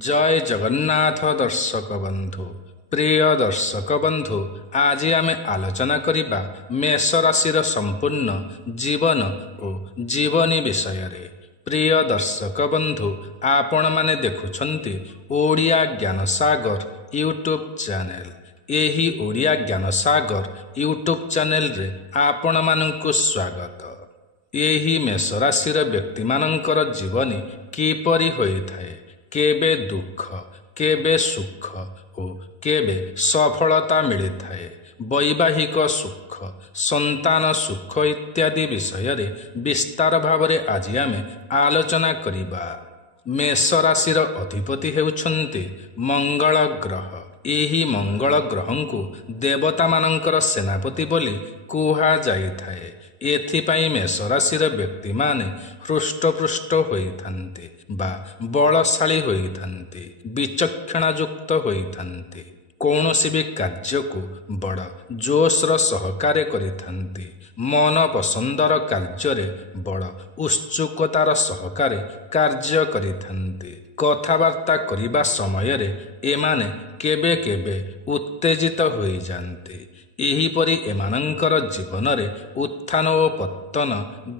जय जगन्नाथ दर्शक बंधु प्रिय दर्शक बंधु आज आमे आलोचना करिबा मेष राशि संपूर्ण जीवन और जीवनी विषय रे। प्रिय दर्शक बंधु आपण माने देखुछंती ओडिया ज्ञान सागर यूट्यूब चैनल। एही ओडिया ज्ञान सागर यूट्यूब चैनल रे आपण मानंकु स्वागत। एही मेष राशि व्यक्ति मानंकर जीवनी किपरि होइथाय, केबे दुख केबे सुख और केबे सफलता मिलिथाए, वैवाहिक सुख संतान सुख इत्यादि विषय रे विस्तार भावरे आज आमे आलोचना करिबा। मेष राशि अधिपति हेउछन्ति मंगल ग्रह। एही मंगल ग्रहंकु देवता मानंकर सेनापति बोली कुहा जाइथाए। एथिपाई मेष राशिर व्यक्ति माने हृष्टपुष्ट होइथान्ति बा बलशाली होइथान्ति, विचक्षणायुक्त होइथान्ति। कौनसी भी कार्य को बड़ जोशर सहकार्य करिथान्ति। मन पसंदर कार्य बड़ उत्सुकतार सहकारे कार्य करिथान्ति। कथाबार्ता करिबा समय रे एमाने केबे केबे उत्तेजित होई जान्ति। एहीपरि एमानंकर जीवन रे उत्थान और पतन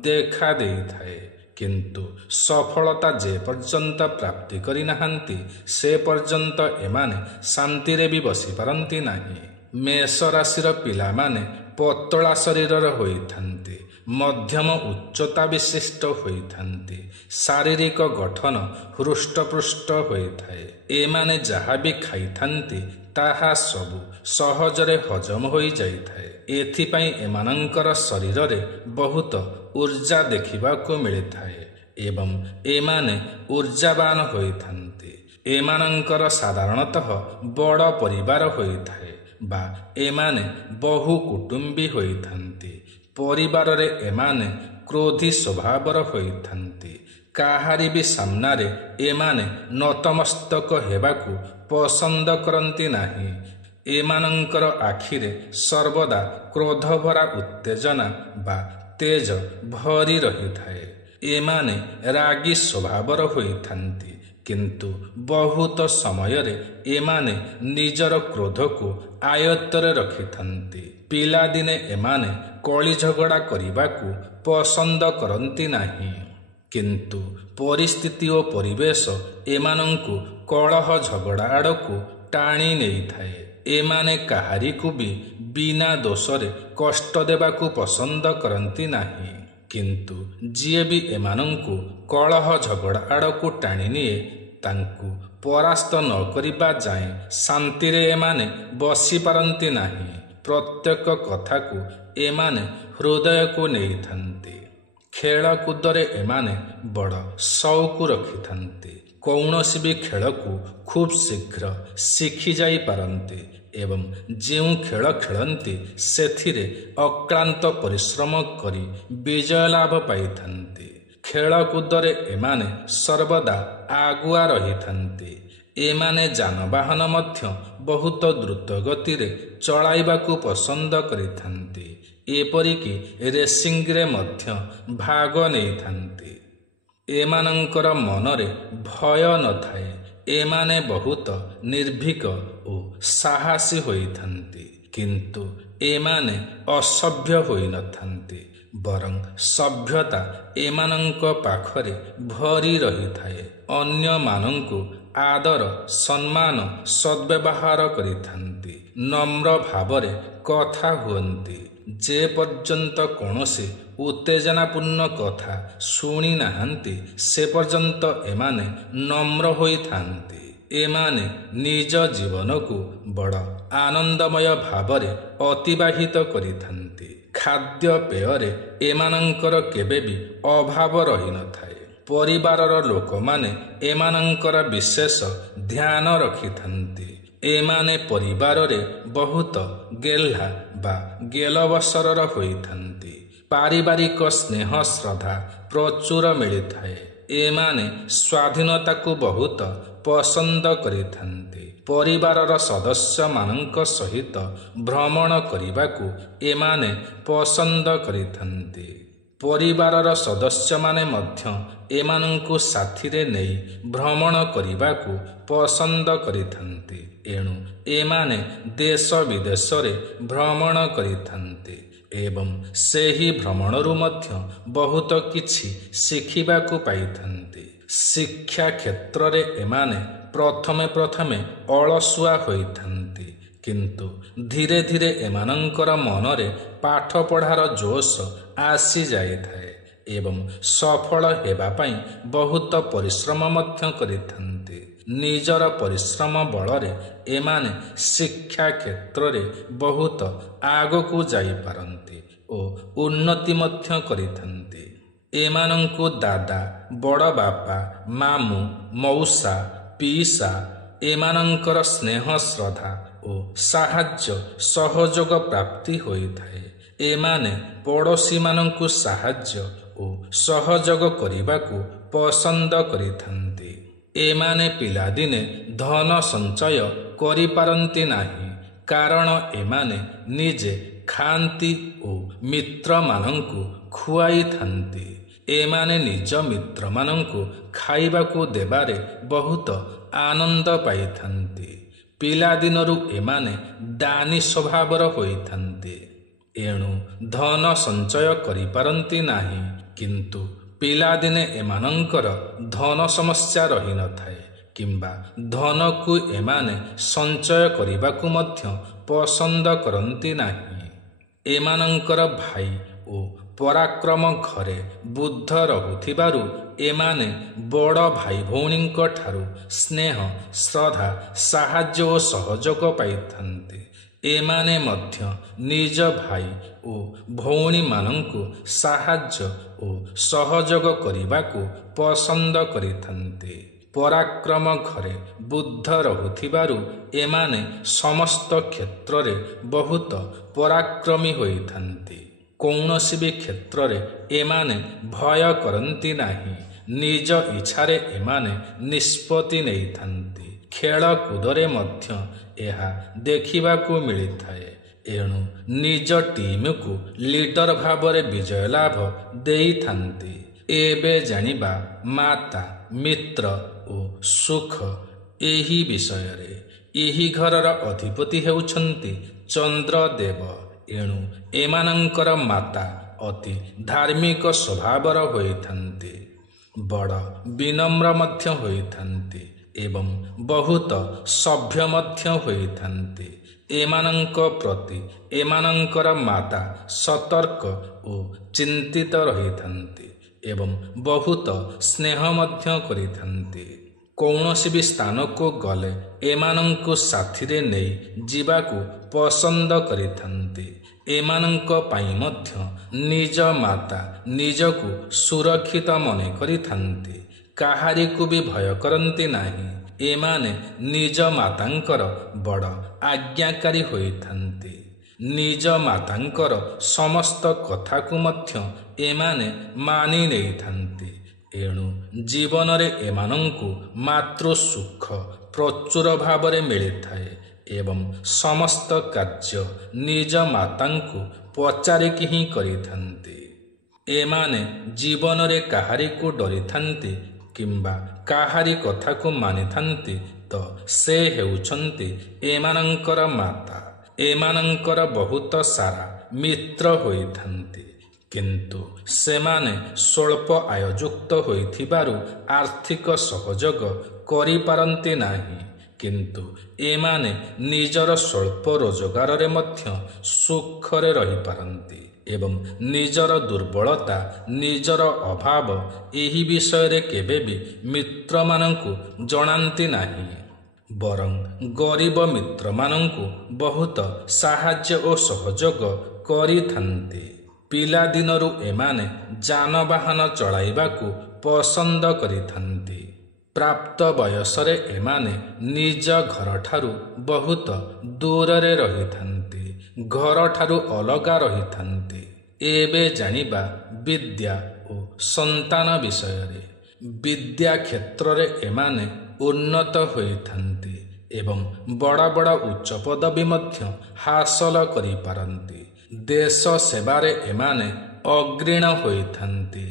देखा देइथाए, किंतु सफलता जे पर्यंत प्राप्ति करि नाहांती से पर्यंत एमाने शांति रे भी बसी पारंती नाही। मेष राशिर पिला माने पतला शरीरर होइथान्ति, मध्यम उच्चता विशिष्ट होइथान्ति। शारीरिक गठन हृष्टपुष्ट होइथाए। एमाने जहा भी खाइथान्ति ताहा सबु सहजरे हजम होई जाइथाए। एथिपाई एमानंकर शरीर रे बहुत ऊर्जा देखिबाको मिलिथाए एवं एमाने ऊर्जावान होइथान्ति। एमानंकर साधारणतः बड़ परिवार होइथाए बा एमाने बहु कुटुंबी होइथान्ति। परिवार रे एमाने क्रोधी स्वभावर होइथान्ति। काहारी भी सामनारे एमाने नतमस्तक हेबाकू पसंद करती नाही। एमानंकर आखिरे सर्वदा क्रोध भरा उत्तेजना बा तेज भरी रहिथाए। एमाने रागी स्वभावर होइथान्ति, किंतु बहुत समय रे एमाने निजर क्रोध को आयत्तरे रखिथान्ति। पिला दिने एमाने कली झगड़ा करिबाकू पसंद करती नाही, किंतु परिस्थिति और परिवेश एमानंकु कलह झगड़ा आड़कू टाणी नहीं थाए। एमाने काहारी को भी बिना दोषरे कष्ट देबाकू पसंद करती नाही, किंतु जिए भी एमानंकु कलह झगड़ा आड़कू टाणी निए तांकू परास्त न करिबा जाए शांति रे एमाने बसी पारंती नाही। प्रत्येक कथा को एमाने हृदय को नहीं थांती। खेलकूदरे एमाने बड़ शौक रखिथान्ति। कौनसी भी खेल को खूब शीघ्र शिखी जाई पारंती एवं ଯେଉଁ खेल खेलती सेथिरे अक्लांत परिश्रम करी विजय लाभ पाइथान्ति। खेलकूदरे एमाने सर्वदा आगुआ रहिथान्ति। एमाने जानवाहन मध्य बहुत द्रुत गति रे चलाइबाकू पसंद करिथान्ति। एपरिकी रेसिंग रे मध्य भाग नेइथान्ति। एमानंकर मनरे भय न थाए। एमाने बहुत निर्भीक और साहसी होइथान्ति, किंतु एमाने असभ्य होई नथान्ति, बरं सभ्यता एमानंक पाखरे भरी रहिथाए। अन्य मानंकु आदर सम्मान सद्व्यवहार करिथान्ति। नम्र भावरे कथा हुअन्ति। जे पर्यंत कौनसी उत्तेजनापूर्ण कथा शुणी नाहांती से पर्यंत एमाने नम्र होइथान्ति। एमाने निज जीवन को बड़ आनंदमय भावरे अतिबाहित करिथान्ति। खाद्य पेयरे एमानंकर केबे भी अभाव रही नथाए। परिवारर लोक माने एमानंकर विशेष ध्यान रखिथान्ति। एमाने परिवार रे बहुत गेल्हा बा गेलवसरर होइथान्ति। पारिवारिक स्नेह श्रद्धा प्रचुर मिलिथाए। एमाने स्वाधीनता को बहुत पसंद करिथान्ति। परिवारर सदस्य मानंक सहित भ्रमण करिबाकू एमाने पसंद करिथान्ति। ପରିବାରର ସଦସ୍ୟମାନେ ମଧ୍ୟ ଏମାନଙ୍କୁ ସାଥିରେ ନେଇ ଭ୍ରମଣ କରିବାକୁ ପସନ୍ଦ କରିଥାନ୍ତି। ଏଣୁ ଏମାନେ ଦେଶ ବିଦେଶରେ ଭ୍ରମଣ କରିଥାନ୍ତି ଏବଂ ସେହି ଭ୍ରମଣରୁ ମଧ୍ୟ ବହୁତ କିଛି ଶିଖିବାକୁ ପାଇଥାନ୍ତି। ଶିକ୍ଷା କ୍ଷେତ୍ରରେ ଏମାନେ ପ୍ରଥମେ ଅଳସୁଆ ହୋଇଥାନ୍ତି, କିନ୍ତୁ ଧୀରେ ଧୀରେ ଏମାନଙ୍କର ମନରେ ପାଠ ପଢ଼ାର ଜୋଶ ଆସିଯାଇଥାଏ ଏବଂ ସଫଳ ହେବା ପାଇଁ ବହୁତ ପରିଶ୍ରମ ମଧ୍ୟ କରିଥାନ୍ତି। ନିଜର ପରିଶ୍ରମ ବଳରେ ଏମାନେ ଶିକ୍ଷା କ୍ଷେତ୍ରରେ ବହୁତ ଆଗକୁ ଯାଇପାରନ୍ତି ଓ ଉନ୍ନତି ମଧ୍ୟ କରିଥାନ୍ତି। ଏମାନଙ୍କୁ ଦାଦା, ବଡ଼ ବାପା, ମାମୁଁ, ମଉସା, ପିଇସା ଏମାନଙ୍କର ସ୍ନେହ ଶ୍ରଦ୍ଧା ଓ ସାହାଯ୍ୟ ସହଯୋଗ ପ୍ରାପ୍ତି ହୋଇଥାଏ। ଏମାନେ ପଡ଼ୋଶୀମାନଙ୍କୁ ସାହାଯ୍ୟ ଓ ସହଯୋଗ କରିବାକୁ ପସନ୍ଦ କରିଥାନ୍ତି। ଏମାନେ ପିଲାଦିନେ ଧନ ସଞ୍ଚୟ କରିପାରନ୍ତି ନାହିଁ, କାରଣ ଏମାନେ ନିଜେ ଖାଆନ୍ତି ଓ ମିତ୍ରମାନଙ୍କୁ ଖୁଆଇଥାନ୍ତି। ଏମାନେ ନିଜ ମିତ୍ରମାନଙ୍କୁ ଖାଇବାକୁ ଦେବାରେ ବହୁତ ଆନନ୍ଦ ପାଇଥାନ୍ତି। ପିଲାଦିନରୁ ଏମାନେ ଦାନୀ ସ୍ୱଭାବର ହୋଇଥାନ୍ତି। ଏଣୁ ଧନ ସଞ୍ଚୟ କରିପାରନ୍ତି ନାହିଁ, କିନ୍ତୁ ପିଲାଦିନେ ଏମାନଙ୍କର ଧନ ସମସ୍ୟା ରହିନଥାଏ କିମ୍ବା ଧନକୁ ଏମାନେ ସଞ୍ଚୟ କରିବାକୁ ମଧ୍ୟ ପସନ୍ଦ କରନ୍ତି ନାହିଁ। ଏମାନଙ୍କର ଭାଇ ଓ ପରାକ୍ରମ ଘରେ ବୁଦ୍ଧ ରହୁଥିବାରୁ ଏମାନେ ବଡ଼ ଭାଇ ଭଉଣୀଙ୍କ ଠାରୁ ସ୍ନେହ, ଶ୍ରଦ୍ଧା, ସାହାଯ୍ୟ ଓ ସହଯୋଗ ପାଇଥାନ୍ତି। ଏମାନେ ମଧ୍ୟ ନିଜ ଭାଇ ଓ ଭଉଣୀମାନଙ୍କୁ ସାହାଯ୍ୟ ଓ ସହଯୋଗ କରିବାକୁ ପସନ୍ଦ କରିଥାନ୍ତି। ପରାକ୍ରମ ଘରେ ବୁଦ୍ଧ ରହୁଥିବାରୁ ଏମାନେ ସମସ୍ତ କ୍ଷେତ୍ରରେ ବହୁତ ପରାକ୍ରମୀ ହୋଇଥାନ୍ତି। କୌଣସି ବି କ୍ଷେତ୍ରରେ ଏମାନେ ଭୟ କରନ୍ତି ନାହିଁ। ନିଜ ଇଚ୍ଛାରେ ଏମାନେ ନିଷ୍ପତ୍ତି ନେଇଥାନ୍ତି। ଖେଳକୁଦରେ ମଧ୍ୟ ଏହା ଦେଖିବାକୁ ମିଳିଥାଏ। ଏଣୁ ନିଜ ଟିମ୍କୁ ଲିଡର ଭାବରେ ବିଜୟ ଲାଭ ଦେଇଥାନ୍ତି। ଏବେ ଜାଣିବା ମାତା, ମିତ୍ର ଓ ସୁଖ ଏହି ବିଷୟରେ। ଏହି ଘରର ଅଧିପତି ହେଉଛନ୍ତି ଚନ୍ଦ୍ରଦେବ। ଏଣୁ ଏମାନଙ୍କର ମାତା ଅତି ଧାର୍ମିକ ସ୍ୱଭାବର ହୋଇଥାନ୍ତି, ବଡ଼ ବିନମ୍ର ମଧ୍ୟ ହୋଇଥାନ୍ତି ଏବଂ ବହୁତ ସଭ୍ୟ ମଧ୍ୟ ହୋଇଥାନ୍ତି। ଏମାନଙ୍କ ପ୍ରତି ଏମାନଙ୍କର ମାତା ସତର୍କ ଓ ଚିନ୍ତିତ ରହିଥାନ୍ତି ଏବଂ ବହୁତ ସ୍ନେହ ମଧ୍ୟ କରିଥାନ୍ତି। କୌଣସି ବି ସ୍ଥାନକୁ ଗଲେ ଏମାନଙ୍କୁ ସାଥିରେ ନେଇ ଯିବାକୁ ପସନ୍ଦ କରିଥାନ୍ତି। ଏମାନଙ୍କ ପାଇଁ ମଧ୍ୟ ନିଜ ମାତା ନିଜକୁ ସୁରକ୍ଷିତ ମନେ କରିଥାନ୍ତି। କାହାରିକୁ ବି ଭୟ କରନ୍ତି ନାହିଁ। ଏମାନେ ନିଜ ମାତାଙ୍କର ବଡ଼ ଆଜ୍ଞାକାରୀ ହୋଇଥାନ୍ତି। ନିଜ ମାତାଙ୍କର ସମସ୍ତ କଥାକୁ ମଧ୍ୟ ଏମାନେ ମାନି ନେଇଥାନ୍ତି। ଏଣୁ ଜୀବନରେ ଏମାନଙ୍କୁ ମାତୃ ସୁଖ ପ୍ରଚୁର ଭାବରେ ମିଳିଥାଏ ଏବଂ ସମସ୍ତ କାର୍ଯ୍ୟ ନିଜ ମାତାଙ୍କୁ ପଚାରିକି ହିଁ କରିଥାନ୍ତି। ଏମାନେ ଜୀବନରେ କାହାରିକୁ ଡରିଥାନ୍ତି କିମ୍ବା କାହାରି କଥାକୁ ମାନିଥାନ୍ତି ତ ସେ ହେଉଛନ୍ତି ଏମାନଙ୍କର ମାତା। ଏମାନଙ୍କର ବହୁତ ସାରା ମିତ୍ର ହୋଇଥାନ୍ତି, କିନ୍ତୁ ସେମାନେ ସ୍ୱଳ୍ପ ଆୟଯୁକ୍ତ ହୋଇଥିବାରୁ ଆର୍ଥିକ ସହଯୋଗ କରିପାରନ୍ତି ନାହିଁ। କିନ୍ତୁ ଏମାନେ ନିଜର ସ୍ୱଳ୍ପ ରୋଜଗାରରେ ମଧ୍ୟ ସୁଖରେ ରହିପାରନ୍ତି ଏବଂ ନିଜର ଦୁର୍ବଳତା, ନିଜର ଅଭାବ ଏହି ବିଷୟରେ କେବେ ବି ମିତ୍ରମାନଙ୍କୁ ଜଣାନ୍ତି ନାହିଁ। ବରଂ ଗରିବ ମିତ୍ରମାନଙ୍କୁ ବହୁତ ସାହାଯ୍ୟ ଓ ସହଯୋଗ କରିଥାନ୍ତି। ପିଲାଦିନରୁ ଏମାନେ ଯାନବାହନ ଚଳାଇବାକୁ ପସନ୍ଦ କରିଥାନ୍ତି। ପ୍ରାପ୍ତ ବୟସରେ ଏମାନେ ନିଜ ଘରଠାରୁ ବହୁତ ଦୂରରେ ରହିଥାନ୍ତି, ଘରଠାରୁ ଅଲଗା ରହିଥାନ୍ତି। ଏବେ ଜାଣିବା ବିଦ୍ୟା ଓ ସନ୍ତାନ ବିଷୟରେ। ବିଦ୍ୟା କ୍ଷେତ୍ରରେ ଏମାନେ ଉନ୍ନତ ହୋଇଥାନ୍ତି ଏବଂ ବଡ଼ ବଡ଼ ଉଚ୍ଚ ପଦବୀ ମଧ୍ୟ ହାସଲ କରିପାରନ୍ତି। ଦେଶ ସେବାରେ ଏମାନେ ଅଗ୍ରୀଣ ହୋଇଥାନ୍ତି।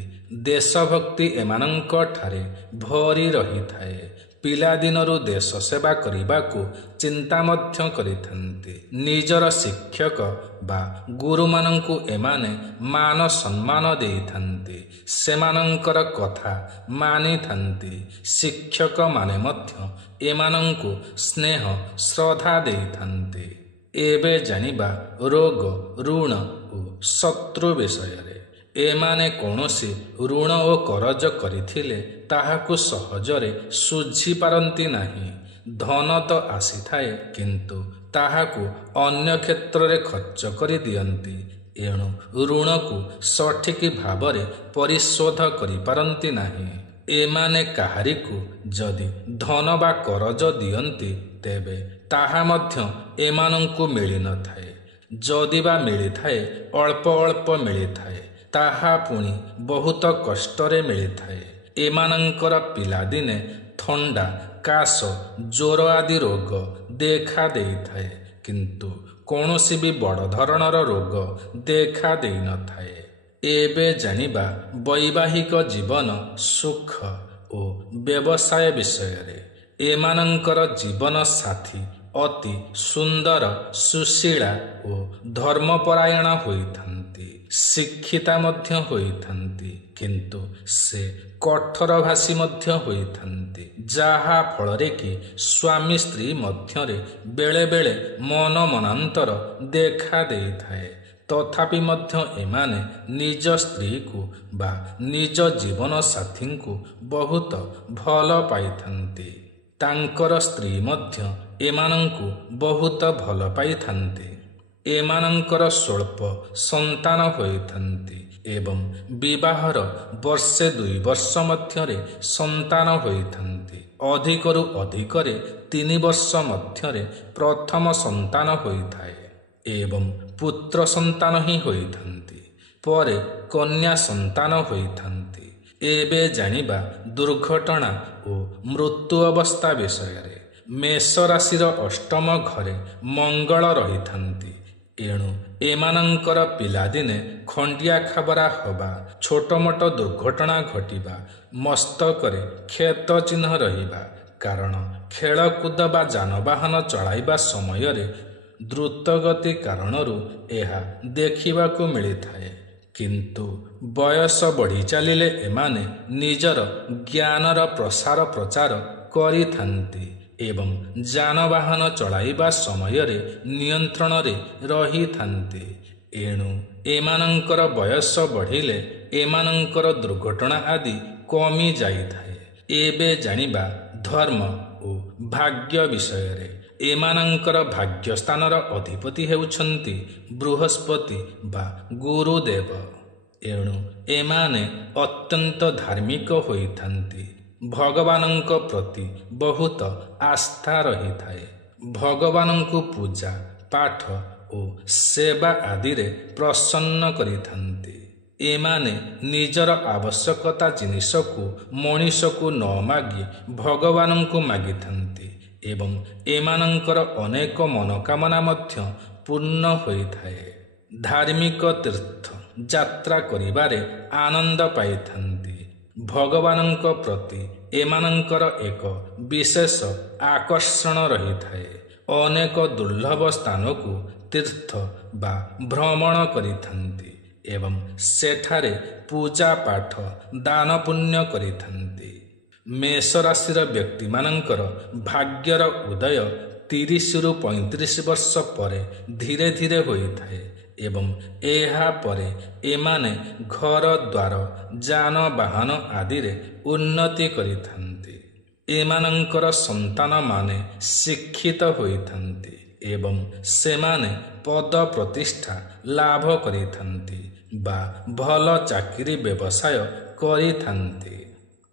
ଦେଶଭକ୍ତି ଏମାନଙ୍କଠାରେ ଭରି ରହିଥାଏ। ପିଲାଦିନରୁ ଦେଶ ସେବା କରିବାକୁ ଚିନ୍ତା ମଧ୍ୟ କରିଥାନ୍ତି। ନିଜର ଶିକ୍ଷକ ବା ଗୁରୁମାନଙ୍କୁ ଏମାନେ ମାନ ସମ୍ମାନ ଦେଇଥାନ୍ତି। ସେମାନଙ୍କର କଥା ମାନିଥାନ୍ତି। ଶିକ୍ଷକମାନେ ମଧ୍ୟ ଏମାନଙ୍କୁ ସ୍ନେହ ଶ୍ରଦ୍ଧା ଦେଇଥାନ୍ତି। ଏବେ ଜାଣିବା ରୋଗ, ଋଣ ଓ ଶତ୍ରୁ ବିଷୟରେ। ଏମାନେ କୌଣସି ଋଣ ଓ କରଜ କରିଥିଲେ ତାହାକୁ ସହଜରେ ଶୁଝିପାରନ୍ତି ନାହିଁ। ଧନ ତ ଆସିଥାଏ, କିନ୍ତୁ ତାହାକୁ ଅନ୍ୟ କ୍ଷେତ୍ରରେ ଖର୍ଚ୍ଚ କରିଦିଅନ୍ତି। ଏଣୁ ଋଣକୁ ସଠିକ୍ ଭାବରେ ପରିଶୋଧ କରିପାରନ୍ତି ନାହିଁ। ଏମାନେ କାହାରିକୁ ଯଦି ଧନ ବା କରଜ ଦିଅନ୍ତି, ତେବେ ତାହା ମଧ୍ୟ ଏମାନଙ୍କୁ ମିଳିନଥାଏ। ଯଦି ବା ମିଳିଥାଏ, ଅଳ୍ପ ଅଳ୍ପ ମିଳିଥାଏ। ତାହା ପୁଣି ବହୁତ କଷ୍ଟରେ ମିଳିଥାଏ। ଏମାନଙ୍କର ପିଲାଦିନେ ଥଣ୍ଡା, କାଶ, ଜ୍ୱର ଆଦି ରୋଗ ଦେଖା ଦେଇଥାଏ, କିନ୍ତୁ କୌଣସି ବି ବଡ଼ ଧରଣର ରୋଗ ଦେଖା ଦେଇନଥାଏ। ଏବେ ଜାଣିବା ବୈବାହିକ ଜୀବନ, ସୁଖ ଓ ବ୍ୟବସାୟ ବିଷୟରେ। ଏମାନଙ୍କର ଜୀବନ ସାଥୀ ଅତି ସୁନ୍ଦର, ସୁଶୀଳା ଓ ଧର୍ମପରାୟଣ ହୋଇଥାନ୍ତି। ଶିକ୍ଷିତା ମଧ୍ୟ ହୋଇଥାନ୍ତି, କିନ୍ତୁ ସେ କଠୋରଭାଷୀ ମଧ୍ୟ ହୋଇଥାନ୍ତି, ଯାହା ଫଳରେ କି ସ୍ୱାମୀ ସ୍ତ୍ରୀ ମଧ୍ୟରେ ବେଳେବେଳେ ମନମନାନ୍ତର ଦେଖା ଦେଇଥାଏ। ତଥାପି ମଧ୍ୟ ଏମାନେ ନିଜ ସ୍ତ୍ରୀକୁ ବା ନିଜ ଜୀବନ ସାଥୀଙ୍କୁ ବହୁତ ଭଲ ପାଇଥାନ୍ତି। ତାଙ୍କର ସ୍ତ୍ରୀ ମଧ୍ୟ ଏମାନଙ୍କୁ ବହୁତ ଭଲ ପାଇଥାନ୍ତି। ଏମାନଙ୍କର ସ୍ୱଳ୍ପ ସନ୍ତାନ ହୋଇଥାନ୍ତି ଏବଂ ବିବାହର ବର୍ଷେ 2 ବର୍ଷ ମଧ୍ୟରେ ସନ୍ତାନ ହୋଇଥାନ୍ତି। ଅଧିକରୁ ଅଧିକରେ 3 ବର୍ଷ ମଧ୍ୟରେ ପ୍ରଥମ ସନ୍ତାନ ହୋଇଥାଏ ଏବଂ ପୁତ୍ର ସନ୍ତାନ ହିଁ ହୋଇଥାନ୍ତି। ପରେ କନ୍ୟା ସନ୍ତାନ ହୋଇଥାନ୍ତି। ଏବେ ଜାଣିବା ଦୁର୍ଘଟଣା ଓ ମୃତ୍ୟୁ ଅବସ୍ଥା ବିଷୟରେ। ମେଷ ରାଶିର ଅଷ୍ଟମ ଘରେ ମଙ୍ଗଳ ରହିଥାନ୍ତି। ଏଣୁ ଏମାନଙ୍କର ପିଲାଦିନେ ଖଣ୍ଡିଆ ଖାବରା ହେବା, ଛୋଟ ମୋଟ ଦୁର୍ଘଟଣା ଘଟିବା, ମସ୍ତକରେ କ୍ଷତ ଚିହ୍ନ ରହିବା, କାରଣ ଖେଳକୁଦ ବା ଯାନବାହନ ଚଳାଇବା ସମୟରେ ଦ୍ରୁତଗତି କାରଣରୁ ଏହା ଦେଖିବାକୁ ମିଳିଥାଏ। କିନ୍ତୁ ବୟସ ବଢ଼ି ଚାଲିଲେ ଏମାନେ ନିଜର ଜ୍ଞାନର ପ୍ରସାର ପ୍ରଚାର କରିଥାନ୍ତି ଏବଂ ଯାନବାହନ ଚଳାଇବା ସମୟରେ ନିୟନ୍ତ୍ରଣରେ ରହିଥାନ୍ତି। ଏଣୁ ଏମାନଙ୍କର ବୟସ ବଢ଼ିଲେ ଏମାନଙ୍କର ଦୁର୍ଘଟଣା ଆଦି କମି ଯାଇଥାଏ। ଏବେ ଜାଣିବା ଧର୍ମ ଓ ଭାଗ୍ୟ ବିଷୟରେ। ଏମାନଙ୍କର ଭାଗ୍ୟସ୍ଥାନର ଅଧିପତି ହେଉଛନ୍ତି ବୃହସ୍ପତି ବା ଗୁରୁଦେବ। ଏଣୁ ଏମାନେ ଅତ୍ୟନ୍ତ ଧାର୍ମିକ ହୋଇଥାନ୍ତି। ଭଗବାନଙ୍କ ପ୍ରତି ବହୁତ ଆସ୍ଥା ରହିଥାଏ। ଭଗବାନଙ୍କୁ ପୂଜା ପାଠ ଓ ସେବା ଆଦିରେ ପ୍ରସନ୍ନ କରିଥାନ୍ତି। ଏମାନେ ନିଜର ଆବଶ୍ୟକତା ଜିନିଷକୁ ମଣିଷକୁ ନ ମାଗି ଭଗବାନଙ୍କୁ ମାଗିଥାନ୍ତି ଏବଂ ଏମାନଙ୍କର ଅନେକ ମନୋକାମନା ମଧ୍ୟ ପୂର୍ଣ୍ଣ ହୋଇଥାଏ। ଧାର୍ମିକ ତୀର୍ଥ ଯାତ୍ରା କରିବାରେ ଆନନ୍ଦ ପାଇଥାନ୍ତି। ଭଗବାନଙ୍କ ପ୍ରତି ଏମାନଙ୍କର ଏକ ବିଶେଷ ଆକର୍ଷଣ ରହିଥାଏ। ଅନେକ ଦୁର୍ଲଭ ସ୍ଥାନକୁ ତୀର୍ଥ ବା ଭ୍ରମଣ କରିଥାନ୍ତି ଏବଂ ସେଠାରେ ପୂଜା ପାଠ, ଦାନ ପୁଣ୍ୟ କରିଥାନ୍ତି। ମେଷ ରାଶିର ବ୍ୟକ୍ତିମାନଙ୍କର ଭାଗ୍ୟର ଉଦୟ 30ରୁ 35 ବର୍ଷ ପରେ ଧୀରେ ଧୀରେ ହୋଇଥାଏ ଏବଂ ଏହାପରେ ଏମାନେ ଘର ଦ୍ୱାର, ଯାନବାହନ ଆଦିରେ ଉନ୍ନତି କରିଥାନ୍ତି। ଏମାନଙ୍କର ସନ୍ତାନମାନେ ଶିକ୍ଷିତ ହୋଇଥାନ୍ତି ଏବଂ ସେମାନେ ପଦ ପ୍ରତିଷ୍ଠା ଲାଭ କରିଥାନ୍ତି ବା ଭଲ ଚାକିରି ବ୍ୟବସାୟ କରିଥାନ୍ତି,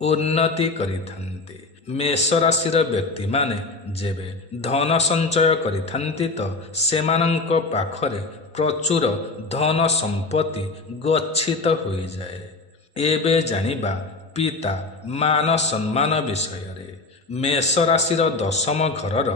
ଉନ୍ନତି କରିଥାନ୍ତି। ମେଷ ରାଶିର ବ୍ୟକ୍ତିମାନେ ଯେବେ ଧନ ସଞ୍ଚୟ କରିଥାନ୍ତି ତ ସେମାନଙ୍କ ପାଖରେ ପ୍ରଚୁର ଧନ ସମ୍ପତ୍ତି ଗଚ୍ଛିତ ହୋଇଯାଏ। ଏବେ ଜାଣିବା ପିତା ମାନ ସମ୍ମାନ ବିଷୟରେ। ମେଷ ରାଶିର ଦଶମ ଘରର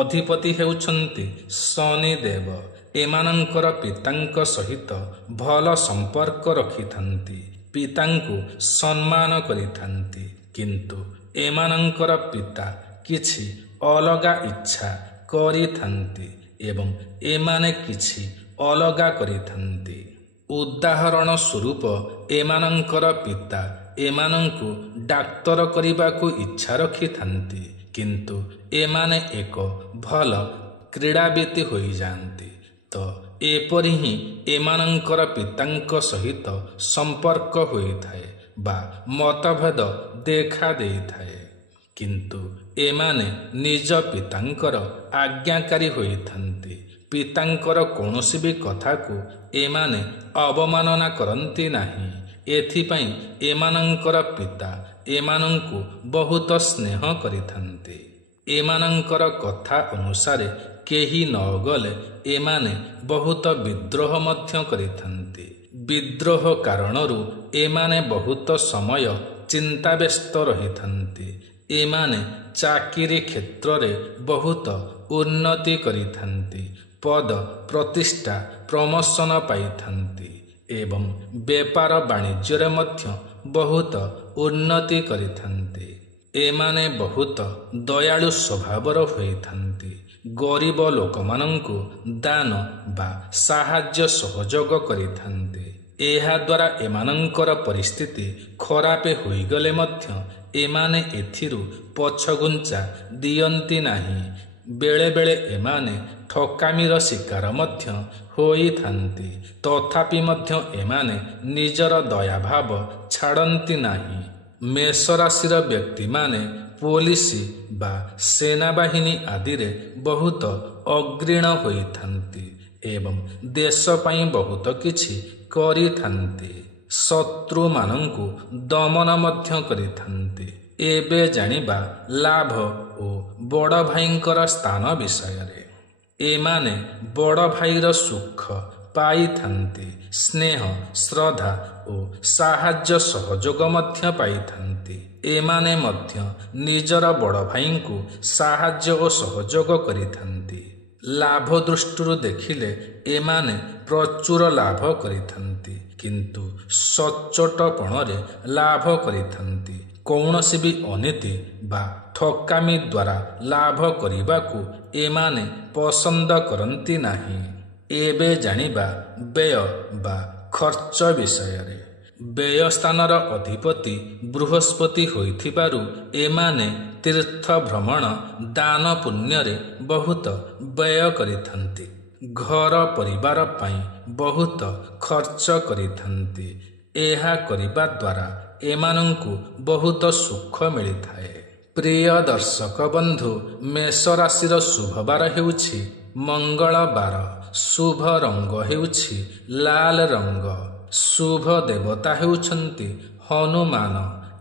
ଅଧିପତି ହେଉଛନ୍ତି ଶନିଦେବ। ଏମାନଙ୍କର ପିତାଙ୍କ ସହିତ ଭଲ ସମ୍ପର୍କ ରଖିଥାନ୍ତି, ପିତାଙ୍କୁ ସମ୍ମାନ କରିଥାନ୍ତି। କିନ୍ତୁ ଏମାନଙ୍କର ପିତା କିଛି ଅଲଗା ଇଚ୍ଛା କରିଥାନ୍ତି ଏବଂ ଏମାନେ କିଛି ଅଲଗା କରିଥାନ୍ତି। ଉଦାହରଣ ସ୍ୱରୂପ ଏମାନଙ୍କର ପିତା ଏମାନଙ୍କୁ ଡାକ୍ତର କରିବାକୁ ଇଚ୍ଛା ରଖିଥାନ୍ତି, କିନ୍ତୁ ଏମାନେ ଏକ ଭଲ କ୍ରୀଡ଼ାବିତ ହୋଇଯାଆନ୍ତି। ତ ଏପରି ହିଁ ଏମାନଙ୍କର ପିତାଙ୍କ ସହିତ ସମ୍ପର୍କ ହୋଇଥାଏ ବା ମତଭେଦ ଦେଖା ଦେଇଥାଏ। କିନ୍ତୁ ଏମାନେ ନିଜ ପିତାଙ୍କର ଆଜ୍ଞାକାରୀ ହୋଇଥାନ୍ତି। ପିତାଙ୍କର କୌଣସି ବି କଥାକୁ ଏମାନେ ଅବମାନନା କରନ୍ତି ନାହିଁ। ଏଥିପାଇଁ ଏମାନଙ୍କର ପିତା ଏମାନଙ୍କୁ ବହୁତ ସ୍ନେହ କରିଥାନ୍ତି। ଏମାନଙ୍କର କଥା ଅନୁସାରେ କେହି ନ ଗଲେ ଏମାନେ ବହୁତ ବିଦ୍ରୋହ ମଧ୍ୟ କରିଥାନ୍ତି। ବିଦ୍ରୋହ କାରଣରୁ ଏମାନେ ବହୁତ ସମୟ ଚିନ୍ତାବ୍ୟସ୍ତ ରହିଥାନ୍ତି। ଏମାନେ ଚାକିରି କ୍ଷେତ୍ରରେ ବହୁତ ଉନ୍ନତି କରିଥାନ୍ତି, ପଦ ପ୍ରତିଷ୍ଠା ପ୍ରମୋଶନ ପାଇଥାନ୍ତି ଏବଂ ବେପାର ବାଣିଜ୍ୟରେ ମଧ୍ୟ ବହୁତ ଉନ୍ନତି କରିଥାନ୍ତି। ଏମାନେ ବହୁତ ଦୟାଳୁ ସ୍ୱଭାବର ହୋଇଥାନ୍ତି। ଗରିବ ଲୋକମାନଙ୍କୁ ଦାନ ବା ସାହାଯ୍ୟ ସହଯୋଗ କରିଥାନ୍ତି। ଏହାଦ୍ୱାରା ଏମାନଙ୍କର ପରିସ୍ଥିତି ଖରାପ ହୋଇଗଲେ ମଧ୍ୟ ଏମାନେ ଏଥିରୁ ପଛଘୁଞ୍ଚା ଦିଅନ୍ତି ନାହିଁ। ବେଳେବେଳେ ଏମାନେ ଠକାମିର ଶିକାର ମଧ୍ୟ ହୋଇଥାନ୍ତି। ତଥାପି ମଧ୍ୟ ଏମାନେ ନିଜର ଦୟାଭାବ ଛାଡ଼ନ୍ତି ନାହିଁ। ମେଷ ରାଶିର ବ୍ୟକ୍ତିମାନେ ପୋଲିସ ବା ସେନାବାହିନୀ ଆଦିରେ ବହୁତ ଅଗ୍ରଣୀ ହୋଇଥାନ୍ତି ଏବଂ ଦେଶ ପାଇଁ ବହୁତ କିଛି କରିଥାନ୍ତି। ଶତ୍ରୁମାନଙ୍କୁ ଦମନ ମଧ୍ୟ କରିଥାନ୍ତି। ଏବେ ଜାଣିବା ଲାଭ ଓ ବଡ଼ ଭାଇଙ୍କର ସ୍ଥାନ ବିଷୟରେ। ଏମାନେ ବଡ଼ ଭାଇର ସୁଖ ପାଇଥାନ୍ତି, ସ୍ନେହ, ଶ୍ରଦ୍ଧା ଓ ସାହାଯ୍ୟ ସହଯୋଗ ମଧ୍ୟ ପାଇଥାନ୍ତି। ଏମାନେ ମଧ୍ୟ ନିଜର ବଡ଼ ଭାଇଙ୍କୁ ସାହାଯ୍ୟ ଓ ସହଯୋଗ କରିଥାନ୍ତି। ଲାଭ ଦୃଷ୍ଟିରୁ ଦେଖିଲେ ଏମାନେ ପ୍ରଚୁର ଲାଭ କରିଥାନ୍ତି, କିନ୍ତୁ ସଚ୍ଚୋଟପଣରେ ଲାଭ କରିଥାନ୍ତି। କୌଣସି ବି ଅନୀତି ବା ଠକାମି ଦ୍ୱାରା ଲାଭ କରିବାକୁ ଏମାନେ ପସନ୍ଦ କରନ୍ତି ନାହିଁ। ଏବେ ଜାଣିବା ବ୍ୟୟ ବା ଖର୍ଚ୍ଚ ବିଷୟରେ। ବ୍ୟୟ ସ୍ଥାନର ଅଧିପତି ବୃହସ୍ପତି ହୋଇଥିବାରୁ ଏମାନେ ତୀର୍ଥ ଭ୍ରମଣ, ଦାନ ପୁଣ୍ୟରେ ବହୁତ ବ୍ୟୟ କରିଥାନ୍ତି। ଘର ପରିବାର ପାଇଁ ବହୁତ ଖର୍ଚ୍ଚ କରିଥାନ୍ତି। ଏହା କରିବା ଦ୍ୱାରା ଏମାନଙ୍କୁ ବହୁତ ସୁଖ ମିଳିଥାଏ। ପ୍ରିୟ ଦର୍ଶକ ବନ୍ଧୁ, ମେଷ ରାଶିର ଶୁଭବାର ହେଉଛି ମଙ୍ଗଳବାର। ଶୁଭ ରଙ୍ଗ ହେଉଛି ଲାଲ ରଙ୍ଗ। ଶୁଭ ଦେବତା ହେଉଛନ୍ତି ହନୁମାନ।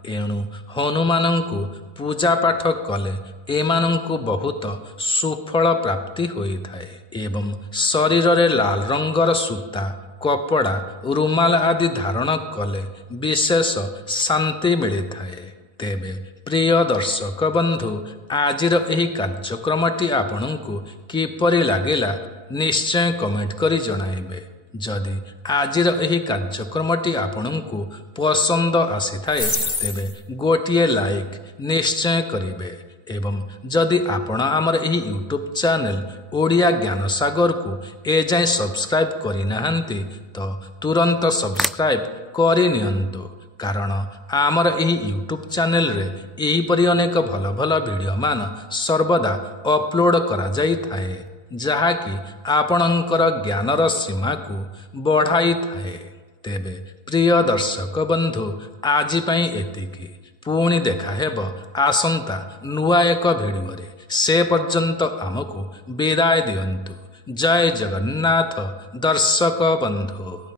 ଏଣୁ ହନୁମାନଙ୍କୁ ପୂଜାପାଠ କଲେ ଏମାନଙ୍କୁ ବହୁତ ସୁଫଳ ପ୍ରାପ୍ତି ହୋଇଥାଏ ଏବଂ ଶରୀରରେ ଲାଲ ରଙ୍ଗର ସୂତା, କପଡ଼ା, ରୁମାଲ ଆଦି ଧାରଣ କଲେ ବିଶେଷ ଶାନ୍ତି ମିଳିଥାଏ। ତେବେ ପ୍ରିୟ ଦର୍ଶକ ବନ୍ଧୁ, ଆଜିର ଏହି କାର୍ଯ୍ୟକ୍ରମଟି ଆପଣଙ୍କୁ କିପରି ଲାଗିଲା ନିଶ୍ଚୟ କମେଣ୍ଟ କରି ଜଣାଇବେ। ଯଦି ଆଜିର ଏହି କାର୍ଯ୍ୟକ୍ରମଟି ଆପଣଙ୍କୁ ପସନ୍ଦ ଆସିଥାଏ ତେବେ ଗୋଟିଏ ଲାଇକ୍ ନିଶ୍ଚୟ କରିବେ ଏବଂ ଯଦି ଆପଣ ଆମର ଏହି ୟୁଟ୍ୟୁବ୍ ଚ୍ୟାନେଲ ଓଡ଼ିଆ ଜ୍ଞାନସାଗରକୁ ଏଯାଏଁ ସବସ୍କ୍ରାଇବ୍ କରିନାହାନ୍ତି ତ ତୁରନ୍ତ ସବସ୍କ୍ରାଇବ୍ କରିନିଅନ୍ତୁ, କାରଣ ଆମର ଏହି ୟୁଟ୍ୟୁବ୍ ଚ୍ୟାନେଲରେ ଏହିପରି ଅନେକ ଭଲ ଭଲ ଭିଡ଼ିଓମାନ ସର୍ବଦା ଅପଲୋଡ଼ କରାଯାଇଥାଏ, ଯାହାକି ଆପଣଙ୍କର ଜ୍ଞାନର ସୀମାକୁ ବଢ଼ାଇଥାଏ। ତେବେ ପ୍ରିୟ ଦର୍ଶକ ବନ୍ଧୁ, ଆଜି ପାଇଁ ଏତିକି। ପୁଣି ଦେଖା ହେବ ଆସନ୍ତା ନୂଆ ଏକ ଭିଡ଼ିଓରେ। ସେ ପର୍ଯ୍ୟନ୍ତ ଆମକୁ ବିଦାୟ ଦିଅନ୍ତୁ। ଜୟ ଜଗନ୍ନାଥ ଦର୍ଶକ ବନ୍ଧୁ।